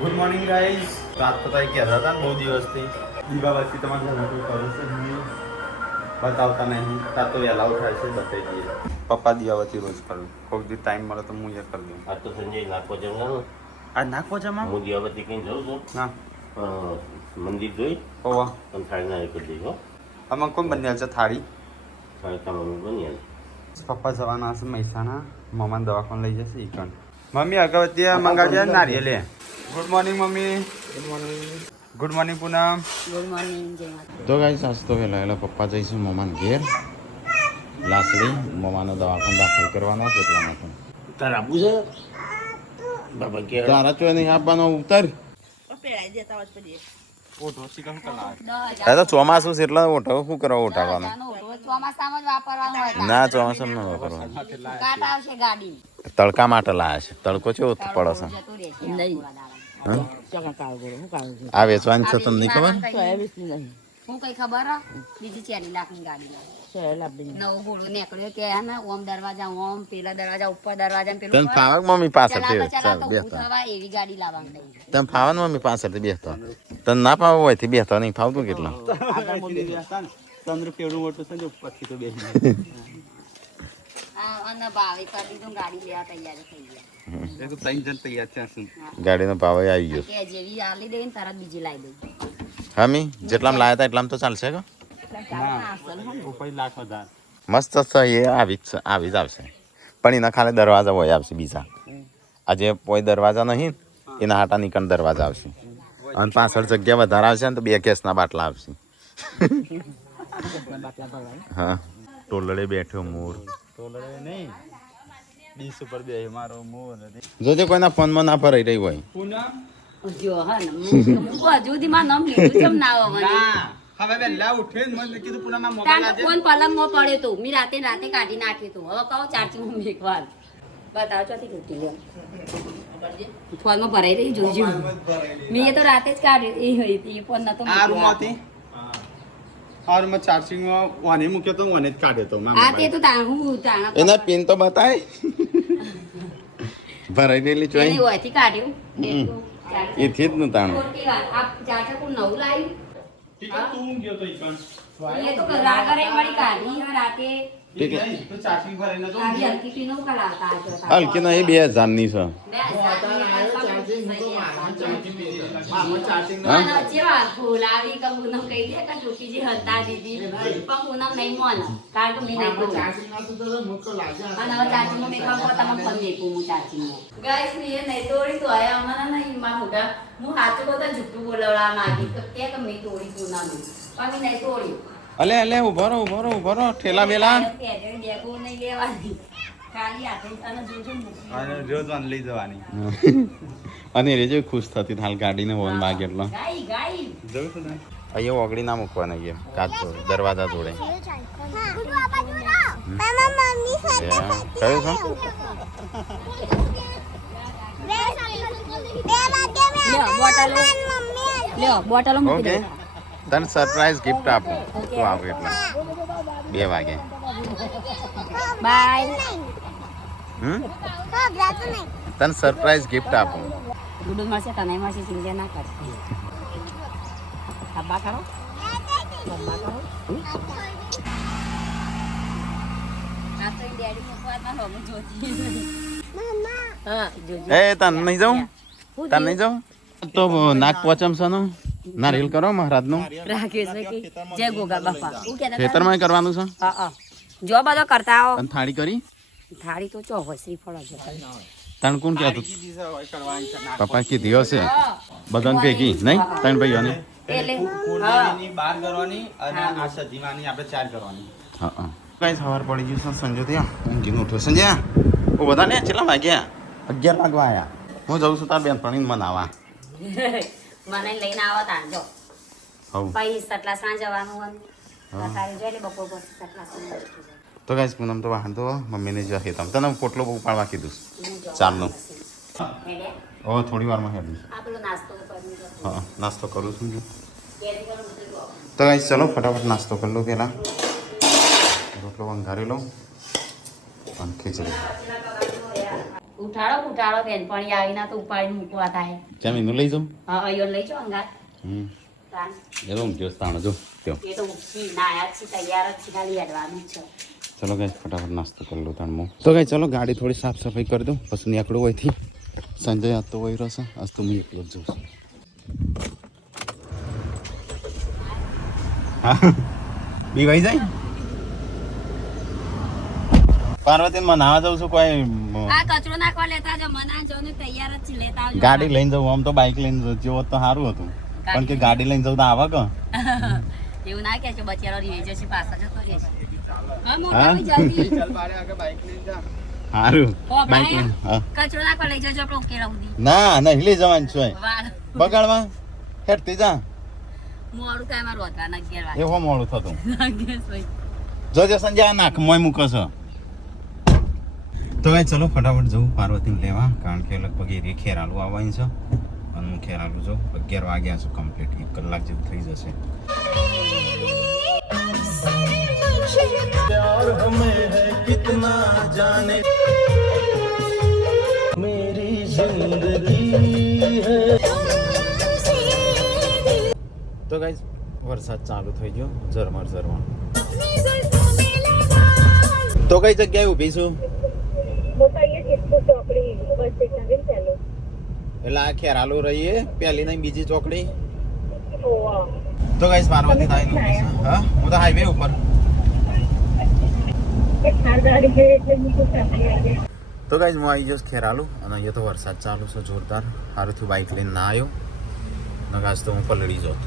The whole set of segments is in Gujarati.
Good morning guys. રાત તો કંઈ કહેતા હતા ને બહુ દિવસથી દીવાબત્તી તમારા ઘરે કોઈ કરે છે નહીં બતાવતા નહીં. તાર તો વહેલા ઉઠાય છે બતાવી દઈએ. પપ્પા દીવાબત્તી રોજ કરું. કોઈક દી ટાઈમ મળે તો હું એ કરી દઉં. આ તો સંજય નાખો જવાનું. આ નાખો જમા હું દીવાબત્તી કઈ જઉં છું. ના મંદિર જોઈ ઓવા પણ થાળી ના કરી દેજો. આમાં કોણ બન્યા છે થાળી? થાળી તમારું બની પપ્પા જવાના હશે મહેસાણા. મમ્માને દવાખાને લઈ જશે ઈકણ. મમ્મી અગરબત્તી મંગાવજે નારિયેલ લે. ગુડ મોર્નિંગ મમ્મી. Good morning. Good morning Poonam. Good morning જય માતા. તો ગાઈસ આજ તો વહેલા પપ્પા જઈશું મમ્માને ઘેર લાસડી મમ્માનો દવાખાને દાખલ કરવાનો છે એટલા માટે. તાર આપવું છે બાબા કે તારા ચો નહીં આપવાનો ઉતાર. પેરાઈ દેતા હોત પછી ઓઢો ચિકન કલાક. તો ચોમાસું છે એટલે ઓઢો શું કરવા ઓઢાડવાનો? ચોમાસામાં જ વાપરવાનું હોય. ના ચોમાસામાં ન વાપરવાનું. કાટ આવશે ગાડી તડકા માટે લાયા છે. તડકો કેવો પડે છે? જતું રહેશે. નહીં હા? ચકા કાળ ગોળો હું કાળ ગોળો આ વેચવાની છે તમને નહીં ખબર? નહીં હું કઈ ખબર હે? બીજી 4 લાખની ગાડી નવું ગોળું નીકળ્યો કે હે ને ઓમ દરવાજા ઓમ પેલા દરવાજા ઉપર દરવાજા ને તને પેલું ફાવક મમ્મી પાછળથી ચલાવતા ચાલ ચલાવતા ઊભું બેસતા થવા એવી ગાડી લાવવાની. તને ફાવન મમ્મી પાછળથી બેસતો તને ના ફાવ હોય થી બેસતો નહીં ફાવતું કેટલા ચંદ્ર કેવડું મોટું છે ને ઉપરથી તો બેસી અને ભાવે કરી દીધું ગાડી લેવા તૈયાર થઈ ગયા. એ તો 3 જણ તૈયાર છે શું? ગાડીનો ભાવ આવી ગયો કે જેવી આલી દે ને તરત બીજી લાવી દઉં. હમી જેટલામાં લાયા હતા એટલામાં તો ચાલશે કે ઉપર લાખ વધારે. મસ્ત છે એ આવી જ આવશે પણ એના ખાલી દરવાજા હોય આવશે બીજા આજે કોઈ દરવાજા નહીં એના હાટા નીકળ દરવાજા આવશે અને પાછળ જગ્યા વધારે આવશે ને તો 2 ગેસના બાટલા આવશે. હા ટોલડે બેઠો મોર ટોલરે નહીં ડીશ ઉપર બે મારો મોર જોજે કોઈના ફોનમાં ના ભરાઈ રહી હોય. પૂનમ જો હા ને હું હજુ સુધી માં નામ લીધું કેમ ના આવે મને? હવે વહેલા ઉઠે ને મને કીધું પૂનમ આ તાન મોબાઈલ તો ફોન પલંગમાં પડ્યો તો મી રાતે કાઢી નાખ્યું તું. હવે કહો ચાર્જિંગ હું એકવાર બતાવો ચોથી તૂટી ગયો ફોનમાં ભરાઈ રહી જોજો. મેં એ તો રાતે જ કાઢ્યો એ હોય હતી ફોન નતો આ રૂમમાંથી આ રૂમમાં ચાર્જિંગમાં ઓને મૂક્યો તો ઓને જ કાઢ્યો તો હા તે તો તાણા એના પિન તો બતાય ભરાઈ ગયેલી એને ચોઈ ઓયથી કાઢ્યું એથી જ નું તાણું. ખોટી વાત. આ ચાર્જર કોણ નવું લાવ્યું? તું ગયો તો ઈકણ એ તો રાગરે વળી કાઢી હવે રાતે ઠીક છે. તો ચાર્જિંગ ભરાઈને તો કાઢી હલકી પીનો કરાવતા આજો હલકી નહીં 2000 ની છે. અલે અલે ઉભો રહો ઠેલા બેલા અને રોજ વાન લઈ જવાની અને રેજો ખુશ થતી હાલ ગાડીને હોન વાગે એટલો જોયું છું ને અહીંયા ઓગળી ના મૂકવાના ગયા કાચ જોડે દરવાજા જોડે કયું બોટલો છે ઓકે તને સરપ્રાઈઝ ગિફ્ટ આપું તું આવ એટલે 2 વાગે બાય. તને સરપ્રાઈઝ ગિફ્ટ આપું ગુડુ મળશે તને મળશે ચિંતા ના કર. અબ્બા કરો અબ્બા કરો. આ તો ડેડી મૂકવાના હો હું જોતી હા જોજો. એ તને નહીં જાઉં તો નાક પોચમ છે નો નારિયેલ કરો મહારાજનું રાકેશ કે જય ગોગા બાપા હું કહેતા ખેતરમાં કરવાનું છે હા હા જો બધો કરતા આવો. અને થાળી કરી થાળી તો ચો હોય શ્રીફળ જ તણ કોણ કહેતું પપ્પા કીધી હશે બધાને ભેગી નહીં ત્રણ ભાઈઓને એટલે કુંડળીની 12 કરવાની અને આ સધીમાની આપણે 4 કરવાની. હા કઈ સવાર પડી ગયું છે સંજય ત્યાં ઊંઘીને ઉઠ્યો સંજય ઓ બધા ને કેટલા વાગ્યા 11 વાગવા આવ્યા હું જઉં છું તાર બેનપણીને મનાવા મને લઈને આવો તાંજો હવ પછી સટલાસણા જવાનું હોય તારે જોઈ લે બપોર પછી સટલાસણા તો ગાઈસ પૂનમ તો વાંધો મમ્મીને જ હેતા તને પોટલો ઉપાડવા કીધું ચાલનું ઓ થોડી વારમાં હેડું આ પેલો નાસ્તો કરી હા નાસ્તો કરું છું તો ગાઈસ ચલો ફટાફટ નાસ્તો કરી લો પહેલાં રોટલો વંઘારી લો અને ખીચડી ઉઠાડો બેનપણી આવીને તો ઉપાડીને મૂકવા થાય. કેમ એનું લઈ જાઉં? હા અહીંયા લઈ જાઓ અંગાત. તાન. એ તો ઊંઘ્યો તાણ જો ત્યો. એ તો ઉઠી નાયા જ છે તૈયાર જ છે ખાલી હેડવાનું જ છે. ચલો ગાઈસ ફટાફટ નાસ્તો કરી લો તાણ હું. તો ગાઈસ ચલો ગાડી થોડી સાફ સફાઈ કરી દઉં પછી નીકળું હોયથી. સંજય આજ તો વહી રહેશે આજ તો હું એકલો જ જઉં છું. હા બીવાઈ જાય પાર્વતી માં નાવા જાઉં છું કોઈ આ કચરો નાખવા લેતા જો મના જો ને તૈયાર જ છે લેતા આવજો. ગાડી લઈને જવું આમ તો બાઇક લઈને જવું તો સારું હતું પણ કે ગાડી લઈને જવું તો આવે કે એવું ના કે બચારો રહી જશે પાછા જતો રહેશે. હા મોટા જલ્દી સારું ઓ બાઇક લઈને હા કચરો નાખવા લઈ જજો આપણે ઉકેલા ઉધી. ના નહીં લઈ જવાનું છે વાળ બગાડવા હેઠતી જા મોડું કાંઈ મારું હતા 11 વાગે. એવો મોડું થતું 11 ભાઈ. જોજે સંજય નાખ મોય મૂકો છો તો ભાઈ ચલો ફટાફટ જવું પાર્વતી લેવા કારણ કે લગભગ એ ખેરાલુ આવવાની છે અને હું ખેરાલુ જાઉં 11 વાગ્યા છે કમ્પ્લીટ 1 કલાક જેવું થઈ જશે તો ગાઈસ વરસાદ ચાલુ થઈ ગયો ઝરમર તો કઈ જગ્યાએ ઊભી છું એટલે આ ખેરાલુ રહીએ પહેલી નહીં બીજી ચોકડી તો ગાઈસ પાર્વતી થાય ઊભી છે હા હું તો હાઈવે ઉપર તો ગાઈસ હું આવી જઈશ ખેરાલુ અને અહીંયા તો વરસાદ ચાલુ છે જોરદાર સારું થયું બાઇક લઈને ના આવ્યો નગાજ તો હું પલળી જોત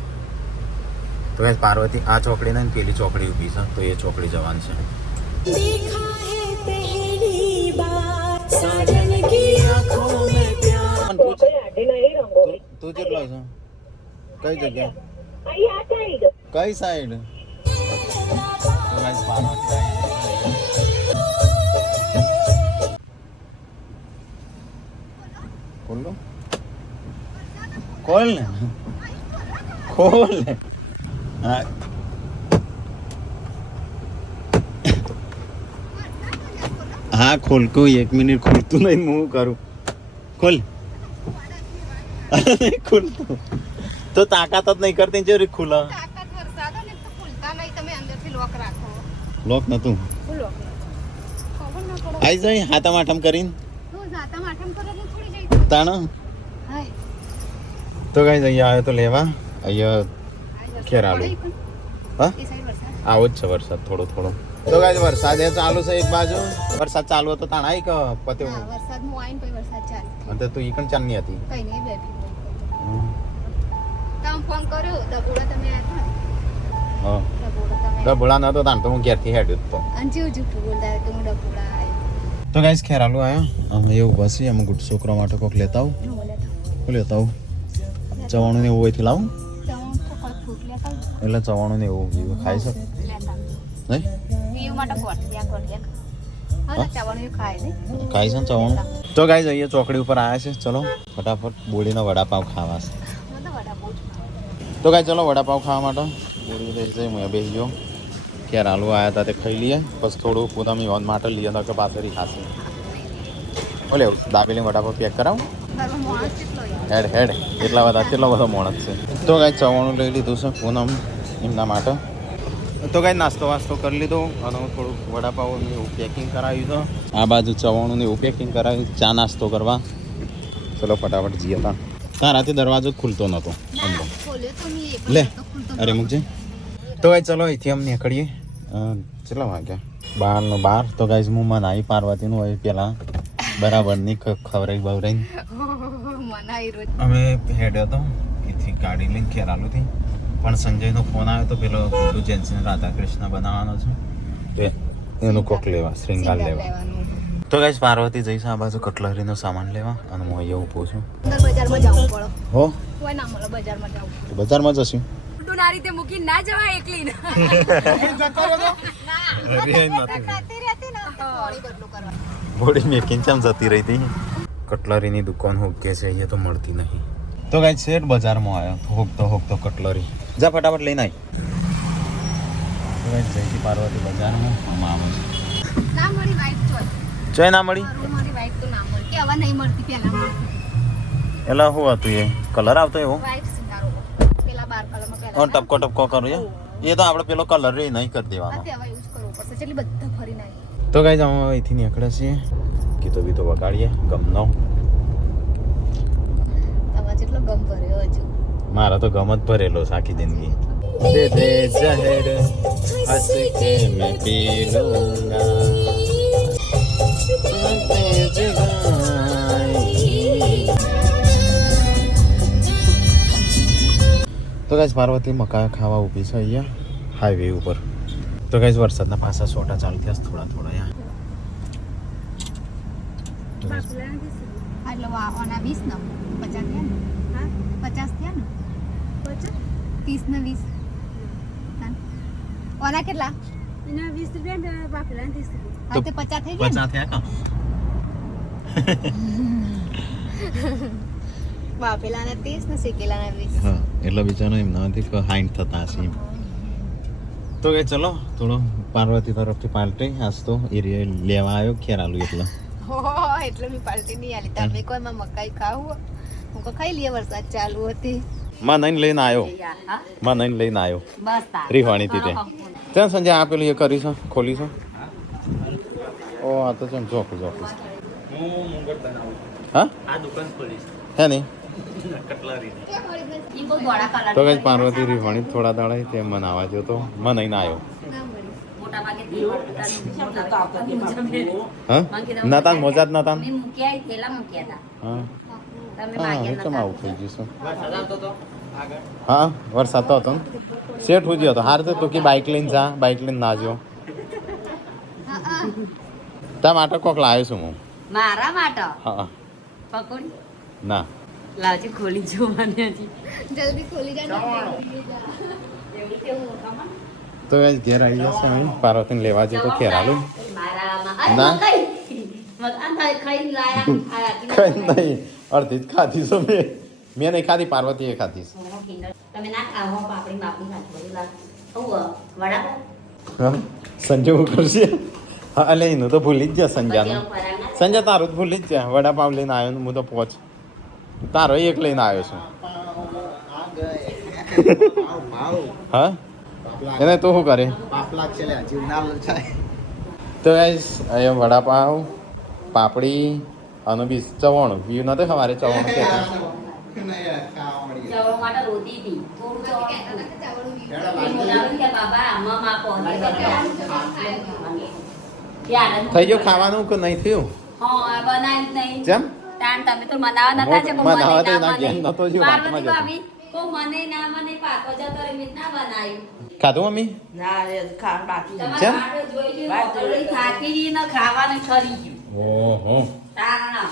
તો ગાઈસ પાર્વતી આ ચોકડી ને પેલી ચોકડી ઊભી છે તો એ ચોકડી જવાનું છે તું કેટલો છો કઈ જગ્યા કઈ સાઈડ ખોલ ને ખોલ ને હા હા ખોલ કોઈ 1 મિનિટ ખોલતું નહીં હું કરું ખોલ ખુલતું તો તાકાત જ નહીં કરતી જે ખુલા લોક નતું આઈ જાય હાથમ આઠમ કરીને તાણ તો કઈ અહીંયા આવ્યો તો લેવા અહીંયા ખેરાલુ હા આવો જ છે વરસાદ થોડો થોડો તો ગાઈસ વરસાદ એ ચાલુ છે એક બાજુ વરસાદ ચાલુ હતો તાણ આઈ કે પતે વરસાદ મો આઈન પછી વરસાદ ચાલુ અને તું ઈકણ ચાલની હતી કઈ નહીં બેઠી તમે ફોન કર્યો દબોડા તમે આવ્યા હા દબોડા તમે ડબોળા નતો તાણ તો હું ઘેરથી હેડ્યો તો અને જેવું જૂઠું બોલતા કે હું ડબોડા આવ્યો તો ગાઈસ ખેરાલુ આવ્યો અમે એવું બસી અમે ગુડ છોકરા માટે કોક લેતા આવું શું લેતા આવું ચવાણું ને એવું હોયથી લાવું એટલે ચવાણું ને એવું ખાઈ શક નહીં ખાઈ છે ને ચવાણું તો ગાઈસ અહીંયા ચોકડી ઉપર આવ્યા છે ચલો ફટાફટ બોડીના વડાપાવ ખાવા છે તો ગાઈસ ચલો વડાપાવ ખાવા માટે બોડી બેસી જાય હું બેસી ગયો ક્યારે આલુ આવ્યા હતા તે ખાઈ લઈએ પછી થોડું પોતાની ઓન માટે લઈએ તો કે પાછળ ખાશે બોલે દાબેલી વડાપાવ પેક કરાવું હેડ હેડ એટલા બધા કેટલો બધો મોણસ છે તો ગાઈસ ચવાણું લઈ લીધું છે પૂનમ એમના માટે તો કાંઈ નાસ્તો વાસ્તો કરી લીધો અને થોડુંક વડાપાવનું એવું પેકિંગ કરાવ્યું તો આ બાજુ ચવાણું એવું પેકિંગ કરાવ્યું ચા નાસ્તો કરવા ચલો ફટાફટ જઈએ હતા તારાથી દરવાજો જ ખુલતો નહોતો લે અરે મૂકજે તો કાંઈ ચલો અહીંથી અમ નીકળીએ કેટલા વાગ્યા 12 તો ગાઈઝ હું મને આવી પાર્વતીનું હોય પહેલાં બરાબરની ખવરાઈ બવરાઈ અમે હેડ્યો હતો એથી ગાડી લઈને ખેરાલુથી પણ સંજયનો ફોન આવ્યો તો પેલો ગુડુ જેન્સીને રાધાકૃષ્ણ બનાવવાનો છે એનું કોક લેવા શ્રીંગાર લેવા તો ગાઈસ પાર્વતી જઈશ આ બાજુ કટલરીનો સામાન લેવા અને હું અહીંયા ઊભો છું બજારમાં જવું પડે હો કોઈ ના મળે બજારમાં જવું બજારમાં જશું તું ના રીતે મૂકી ના જવા એકલી ના બોડી મેકિંગ ચમ જતી રહી હતી કટલરીની દુકાન હોકે છે અહીંયા તો મળતી નહીં તો ગાઈસ શેઠ બજારમાં આવ્યો હોકતો કટલરી જા ફટાફટ લઈને આવી જઈથી પાર્વતી બજારમાં આમાં આવે છે ના મળી વાઈટ ચોય ચોય ના મળી મારી વાઈફ તો ના મળતી હવે નહીં મળતી પહેલા મળતી એટલે શું હતું એ કલર આવતો એવો વાઈફ સિંગારો પેલા 12 કલરમાં પહેલા ટપકો ટપકો કરું એ તો આપણે પેલો કલર રે નહીં કરી દેવાનો હવે યુઝ કરવો પડશે એટલે બધા ફરી નાખી તો ગાઈસ અમે અહીંથી નીકળ્યા છીએ ગીતો બીતો વગાડીએ ગમનો તમારે જેટલો ગમ ભર્યો હજુ મારા તો ગમ જ ભરેલો છે આખી જિંદગી દે દે જહેર હસ કે મેં પી લૂંગા તો ગાઈસ પાર્વતી મકા ખાવા ઊભી છે અહીંયા હાઈવે ઉપર તો ગાઈસ વરસાદના પાછા છોટા ચાલુ થયા છે થોડા થોડા અહીંયા તો guys, એટલે વાવાના 20 ને 50 થયા ને હા 50 થયા ને 50 30 ને 20 હા ઓના કેટલા એના 20 રૂપિયા ને બાપલા 30 રૂપિયા હા તે 50 થઈ ગયા 50 થયા કા બાપેલાના 30 ને શેકેલાના 20 હા એટલે બિચારો એમ નથી કે હાઈન્ટ થતા હશે એમ. તો કે ચલો થોડો પાર્વતી તરફથી પાર્ટી આજ તો એરિયા લેવા આવ્યો ખેરાલુ એટલે હો એટલે મી પાર્ટી નહીં આલી તમે કોઈમાં મકાઈ ખાવું હું કો ખાઈ લીએ વરસાદ ચાલુ હતી માં નહીં લઈને આવ્યો હા માં નહીં લઈને આવ્યો બસ તાર રીવાણી થી તે ત્યાં સંજય આપેલું એ કરી છે ખોલી છે ઓ આ તો ચમ જોક જોક હું મુંગટ બનાવું હા આ દુકાન ખોલીશ હે નહીં કટલારી ઈ બહુ ધોળા કલર તો કઈ પાર્વતી રીવાણી થોડા દાડા તે મનાવા જો તો માં નહીં આવ્યો મોટા ભાગે હા નતા મોજા જ નતા મેં મૂક્યા થેલા મૂક્યા હતા હા તમે હા માગ્યા હું કેમ નતા આવું થઈ જઈશું વરસાદ આવતો તો આગળ હા વરસાદ તો હતો ને શેઠ હું હતો હાર તો કે બાઇક લઈને જા બાઇક લઈને ના જો તા માટે કોક લાવ્યો છું હું મારા માટે હા પકોડી ના લાવજી ખોલી જો મને હજી જલ્દી ખોલી જા એવું કેવું ખબર તો ગાઈસ ઘેર આવી જશે અહીં પાર્વતીને લેવા જઈએ તો ખેરાલું મારામાં ના. ખાઈ લાયા કઈ નહીં અડધી જ ખાધી છે મેં નહીં ખાધી પાર્વતીએ ખાધી છે તમે ના ખાઓ પાપડી માપડી નાખો વડાપાવ હા સંજય હું કરશે હા એટલે એનું તો ભૂલી જ જાય સંજયનું સંજય તારું જ ભૂલી જ જાય વડાપાવ લઈને આવ્યો ને હું તો પહોંચ તારો એક લઈને આવ્યો છું હા એને તો શું કરે તો ગાઈસ અહીંયા વડાપાવ પાપડી અને બીજ ચવાણું બીજું નથી સવારે ચવાણું કે ચાવળ માટે રોટી હતી થોડું ચાવળ કે બાબા આમાં માપો થઈ ગયું ખાવાનું કે નહીં થયું હા બનાવી જ નહીં જેમ તાન તમે તો મનાવા નતા છે કોઈ મનાવા મને તો ના એના ઘેર મને નતો જ્યો, વાતમાં પાર્વતી જતો. ભાભી કો મને ના મને પાકો જતો રે મીઠ ના બનાવ્યું ખાધું મમ્મી ના રે ખાવાનું બાકી છે. જેમ? તમારે માટે જોઈ જોઈ ઓગળી થાકી ગઈ ને ખાવાનું ઠરી ગયું ઓહો તારના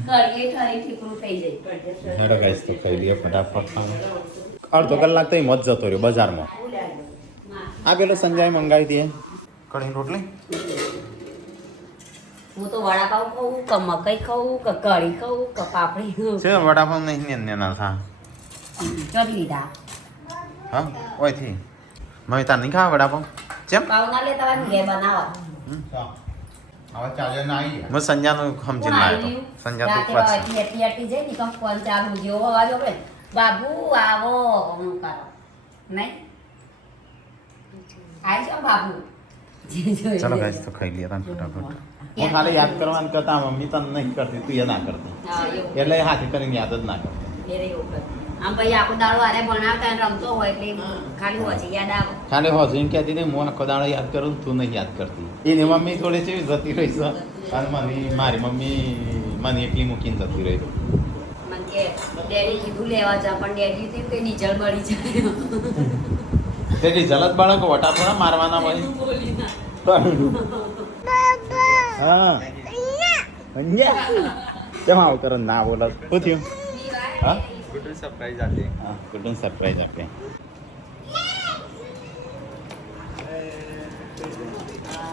કડીએ ઠરી ઠીકરું થઈ જાય હેડો ગાઈસ તો ખાઈ લઈએ ફટાફટ ખાવાનું અડધો કલાક તો એમ જ જતો રહ્યો બજારમાં આ પેલો સંજય મંગાવી દઈએ કઢી રોટલી હું તો વડાપાવ ખાઉં કે મકાઈ ખાઉં કે કઢી ખાઉં કે પાપડી ખાઉં છે વડાપાવ નહીં ને ના થા ચડી લીધા હા ઓયથી મમ્મી તાર નહીં ખાવા વડાપાવ જેમ પાવ ના લે તમારે ઘેર બનાવો હવે ચાલે ના આવી હું સંજ્ઞાનું સમજીને લાવ્યો હતો સંજ્ઞા તો ઉપર છે હેટી હેટી જઈ ને કમ ફોન ચાલુ જેવો અવાજ આવે બાબુ આવો હું કરો નહીં આવી જાઓ બાબુ ચલો ગાઈસ તો ખાઈ લઈએ તાન ફટાફટ હું ખાલી યાદ કરવાનું કરતા મમ્મી તને નહીં કરતી તું એ ના કરતી હા એવું એટલે એ હાથે કરીને યાદ જ ના કરતી મેરે એવું આમ ભાઈ આખો દાડો આરે ભણાવતા અને રમતો હોય એટલે ખાલી હોય છે યાદ આવે ખાલી હોજીને કહેતી નહીં હું આખો દાડો યાદ કરું તું નહીં યાદ કરતી એની મમ્મી થોડી છે જતી રહી છે અને મને મારી મમ્મી મને એકલી મૂકીને જતી રહી મને કે ડેડી કીધું લેવા જા પણ ડેડી થી કે ડીઝલ બળી જાય તે ડીઝલ જ બાળકો વટા થોડા મારવાના હોય બોલી ના હા અહીંયા કેમ આવું કરો ના બોલો શું થયું હા ગુડ સરપ્રાઈઝ આપી હા ગુડ સરપ્રાઈઝ આપે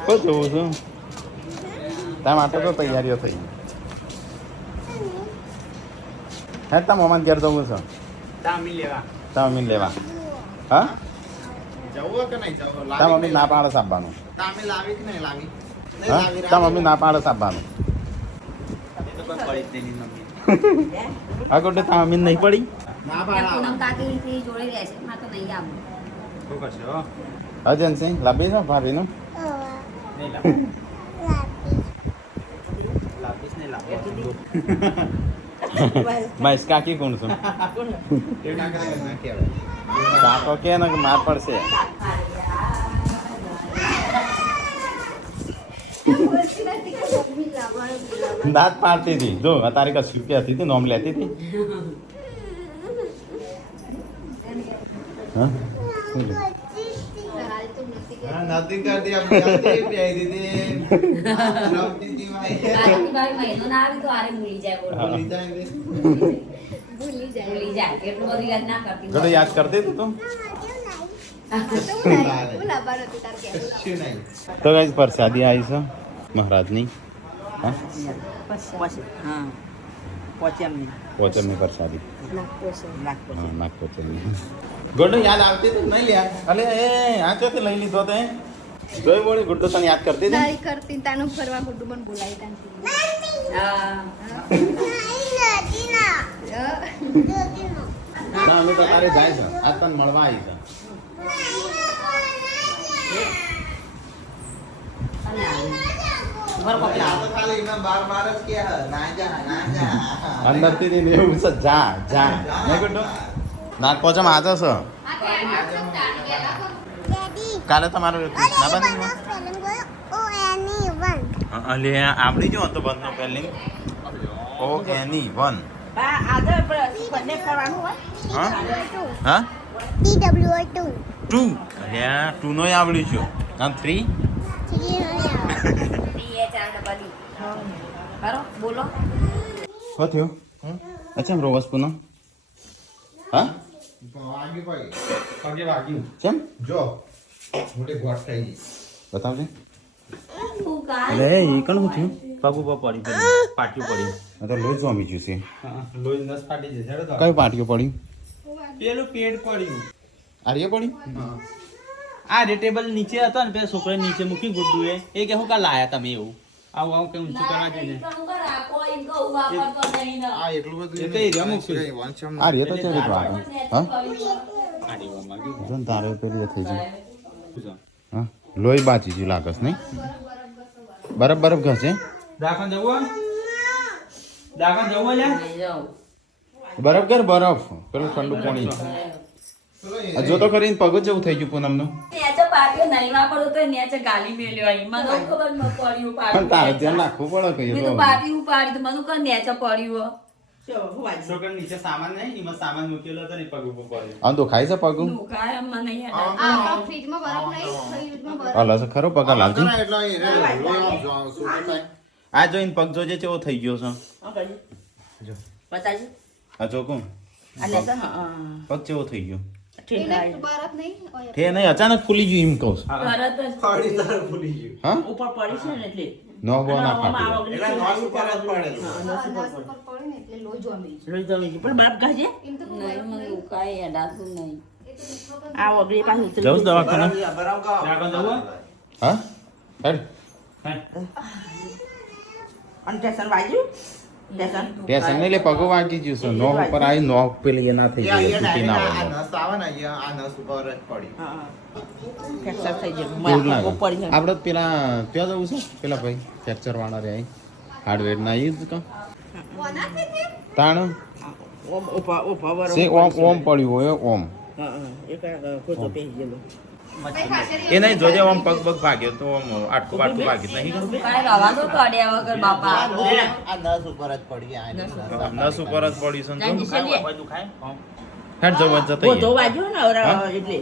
શું જોઉં છું તારા માટે તો તૈયારીઓ થઈ હે તા મમ્માને ઘેર જવું છે તામી લેવા તારા મમ્મી લેવા હા જવું કે નહીં જવું તારા મમ્મી ના પાડે સાંભળવાનું તામી લાવી કે નહીં લાવી હા તાર મમ્મી ના પાડે આપવાનું એ તો બસ પડી જ નહીં મમ્મી. આ ગોડે તાર મમ્મી નહીં પડી ના ત્યાં પૂનમ પાડા કાકી જોડે રહેશે માં તો નહીં આવું શું કરશે હો? અજનસિંહ લાવી છે ભાભીનું નહીં લાવ. લાપીસ નહીં લાવ. મહેશ કાકી કોણ છું એવું ના કરે ના કહેવાય. કાકો કે ને કે માર પડશે દાંત પાડતી હતી જો તારી કશું કે હતી નોમ લેતી હતી હા શું લે? હા, નથી કરતી આપણી જાતે પહેરી દીધી. રમતી હતી ભાઈ. કાકી ભાઈ મહિનો ના આવી તો આરે ભૂલી જાય બોલ હા. ભૂલી જાય ને. ભૂલી જાય ભૂલી જાય એટલું બધું યાદ ના કરતી ઘરે યાદ કરતી હતી તું ભૂલાবার હતું તાર કે શું નહીં. તો કઈ પ્રસાદી આવી છે મહારાજની હા હા પોચમની પોચમની પ્રસાદી નાખ હા નાગ પોચમની ગોડો યાદ આવતી હતી નહીં યાદ અલે એ આ ચોથી લઈ લીધો તે જોઈ બોલી ગુડ્ડો તને યાદ કરતી હતી તારી કરતી તાનું ફરવા ગુડ્ડુ મને બોલાવી તાનથી ના, અમે તો તારે જાય છે આજ તને મળવા આવી છે આ તો ખાલી એમના બાર જ કે હે. ના જા, ના જા. અંદરથી ને એવું છે જા જા નહીં ગુડ્ડો નાગ પોચમ આજે છે કાલે તમારો ના બની અલે આવડી જો તો બંધનો પેલિંગ ઓ એની 1 બા આજે બંને કરવાનું હોય હા હા TWO2 2 અલ્યા 2 નો આવડ્યું છે અને 3 કરો બોલો શું થયું અચ્છા રોવસ પુનઃ હા વાગ્યું ભાઈ. પગે વાગ્યું. કેમ જો મોટી ગોઠ થઈ ગઈ. બતાવજે તું કાલ અલે એ કણ શું થયું પગ ઉપર પડી પેલું પાટિયું પડ્યું. આ તો લોહી જોમી ગયું છે હા, લોહી નસ ફાટી જશે. હેડો તો. કયું પાટિયું પડ્યું પેલું પેટ પડ્યું. આર્ય પડી હા. આ રે ટેબલ નીચે હતો ને પેલા છોકરા નીચે મૂકી ગુડ્ડુ એ કે હું કા લાયા તમે એવું આવું આવું કે ઊંચું કરવા જોઈએ આ એટલું બધું એ તો એ રહ્યા મૂકશું. કઈ વાંચમ નહીં. આર્ય તો ચેવી વાત હા આ દેવામાં ગયું. જો ને તારે પેલી એ થઈ ગઈ હા લોહી બાચી ગયું લાગસ નહીં બરફ બરફ ઘસે દાખલ જવું દાખલ જવું લ્યા બરફ કર બરફ પેલું ઠંડુ પાણી આ જો તો કરીને પગ જ જેવું થઈ ગયું પૂનમનું નેચે પાટીઓ નહીં વાપરતો તો નેચે ગાલી મેલ્યો અહીં મને ખબર ન પડ્યું પણ તારે ધ્યાન રાખવું પડે કઈ મેં તો પાટી ઉપાડી તો મને કઈ નેચે પડ્યું છોકરા નીચે સામાન નહીં એમાં સામાન મૂકેલો હતો ને પગ ઉપર પડ્યો આમ તો ખાઈ છે પગ દુખાય એમ મને યાદ આ ફ્રીજમાં બરફ નહીં ફ્રીજમાં બરફ હલા છે ખરો પગ લાવજી ના, એટલો અહીં રે. લોહી આમ જો, આમ શું થાય? આ જોઈને પગ જોજે કેવો થઈ ગયો છે બતાજી આ જો કોણ આ લેતા હા પગ કેવો થઈ ગયો એને બરફ નહીં ઓય તે નહીં અચાનક ફૂલી ગયું એમ કહું છું. તરત જ ફાડી તાર ભૂલી ગયું. હા ઉપર પડી છે ને એટલે નો બો ના આમાં ફાટી એટલે નોસ ઉપર જ પડે છે. નસ ઉપર પડે ને એટલે લોહી જોમી રોઈ જમી ગયું. પણ બાપ ગાજે એમ તો નહીં મને દુખાય અડાતું નહીં આ વગડી પાછું ઉતરી જવું દવાખાને બરાબર કહો. દાખલ જવું હા હેડ અને ટેશન વાગ્યું ટેશન ટેન્શન નહીં લે પગ વાગી ગયું છે નો ઉપર આવી નો પેલી એ ના થઈ એ ગઈ અહીંયા તૂટી ના આ આવે નસ આવે ને અહીંયા આ નસ ઉપર જ પડી. હા ફ્રેક્ચર થઈ ગયું એવું મારા લાગે ઉપર પડી આપણે પેલા ત્યાં જવું છે પેલા ભાઈ ફ્રેક્ચર વાળા રે હાર્ડવેર ના એ જ કા તાણ ઓમ ઉપર ઉપર સે ઓમ ઓમ પડ્યું હોય ઓમ હા હા એક ખોટો પહેરી ગયેલો એ નહીં જોજે ઓમ પગ પગ ભાગ્યો તો ઓમ આટકું આટકું ભાગ્યું નહીં કાંઈ રવાનો કાઢ્યા વગર બાપા આ નસ ઉપર જ પડી. આ નસ. નસ ઉપર જ પડી છે ને તો. કોઈ દુખાય હેડ જવા જતા તો વાગ્યો ને હવે હા? એટલે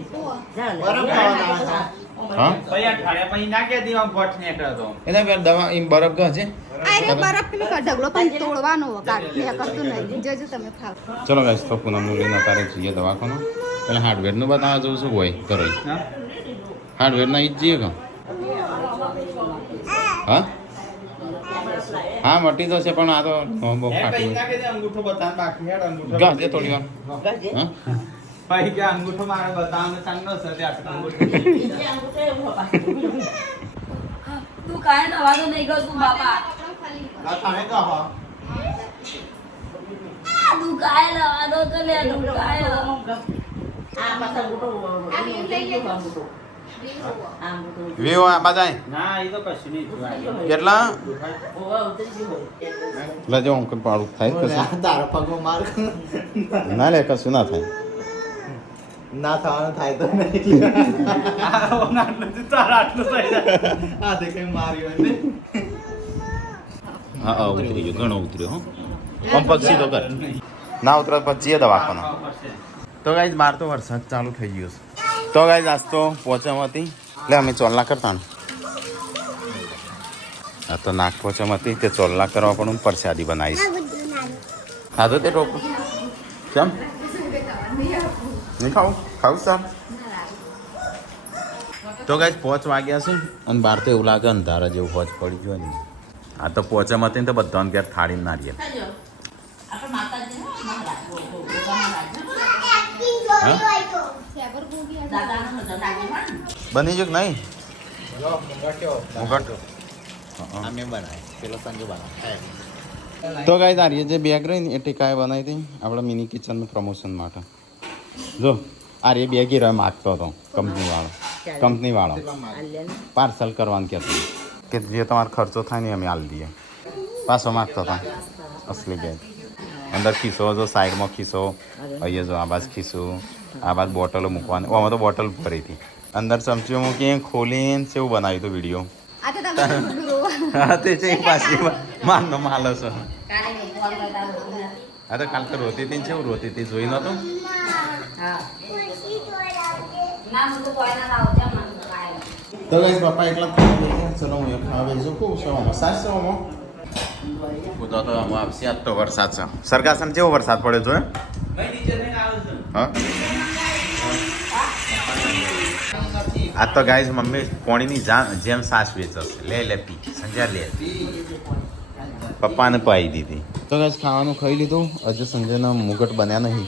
બરફ ખાવાના હતા. હા પછી અઠવાડિયા પછી ના કે દીવા ગોઠ ને હતો એના પેલા દવા એમ બરફ ગા છે આ રે બરફ પેલું ઢગલો પણ તોડવાનો કાઢ લે કરતું નહીં જજો તમે ખાવ ચલો ગાઈસ તો પૂનમનું લઈને તારે જઈએ દવાખાનું પેલા હાર્ડવેરનું બતાવવા જવું શું હોય કરો હાર્ડવેરના ઈ જ જઈએ કે હા હા મટી જશે પણ આ તો બહુ એ કઈ ફાટી ના કે દે અંગૂઠો બતાન બાકી હેડ અંગૂઠો ગાજે થોડી વાર ગાજે હા ભાઈ કે અંગૂઠો મારે બતાવવાનો ચાંદનો છે તે આટલો અંગૂઠો તું દુકાને દવા તો નહીં ગયું બાપા દુકાને દવા દો તો લે દુકાને આ પાછા મોટો થઈ ગયો મોટો આ મોટો વેવ આ બાજાય ના એ તો કશું નહીં થયું. કેટલા ઓવા ઉતરી ગયો હોય લજો અંકલ પાડું થાય કશું તારા પગમાં માર ના લે કશું ના થાય ના થવાનું થાય તો નહીં તારા આટલું થઈ જાય. આ તે કઈ માર્યું હોય ને હા ઉતરી ગયો ઘણો ઉતર્યો હો પંપક સીધો કર ના ઉતરે પછી દવાખાનો તો ગાઈઝ બહાર તો વરસાદ ચાલુ થઈ ગયો છે તો ગાઈઝ આજ તો પહોંચવામાં હતી એટલે અમે ચોલ્લા કરતા ને આ તો નાક પહોંચવામાં હતી તે ચોલ્લા કરવા પણ હું પરસાદી બનાવીશ ખાધો તે ટોપ કેમ નહીં ખાવું ખાવું સર તો ગાઈઝ 5 વાગ્યા છે અને બહાર તો એવું લાગે અંધારા જેવું હોજ પડી ગયો ને આ તો પહોંચવામાં હતી ને તો બધાને ઘેર થાળી ના રહીએ આપણે માતાજી મહારાજ હા દાદાનો મજા લાગે પણ બની ગયું કે નહીં જો મંગાટ્યો મુકટ અમે બનાય પેલો સંજુ બનાય તો ગાઈઝ આ જે બેગ રહી ને એ ટીકાએ બનાવી હતી આપણા મિની કિચનનું પ્રમોશન માટે જો આ રે બેગ રહ્યો માગતો હતો કંપનીવાળો પાર્સલ કરવાનું કહેતો કે જે તમારો ખર્ચો થાય ને અમે આલી દઈએ પાછો માગતો હતો અસલી બેગ અંદર ખીસો જો સાઈડમાં ખીસો અહીંયા જો આ બાજુ ખીસો આ બાજુ બોટલો મૂકવાની આમાં તો બોટલ ભરી હતી અંદર ચમચીઓ મૂકી ખોલીને કેવું બનાવ્યું હતું વિડીયો આ તો તમે હા તે છે પાછી માનનો માલ હશે કાલે નહીં ફોન કરતા હોતી નથી. આ તો કાલ તો રોતી હતી ને કેવું રોતી હતી જોઈ નતું હા ના હું તો કોઈ ના લાવો ત્યાં મને ખાય તો ગાઈસ પપ્પા એકલા ખાવા બેઠા ચલો હું ખાવા બેસું ખૂબ છે મસાજ છે આમાં તો આમાં આવશે આજ તો વરસાદ છે સરગાસન કેવો વરસાદ પડ્યો જો ભાઈ નીચે થઈને આવે છે. હા આ તો ગાઈસ મમ્મી પોણીની જેમ સાસ વેચશે લે લે પી સંજ્યા લે પપ્પાને પાઈ દીધી તો ગાઈસ ખાવાનું ખાઈ લીધું હજુ સંજયના મુગટ બન્યા નહીં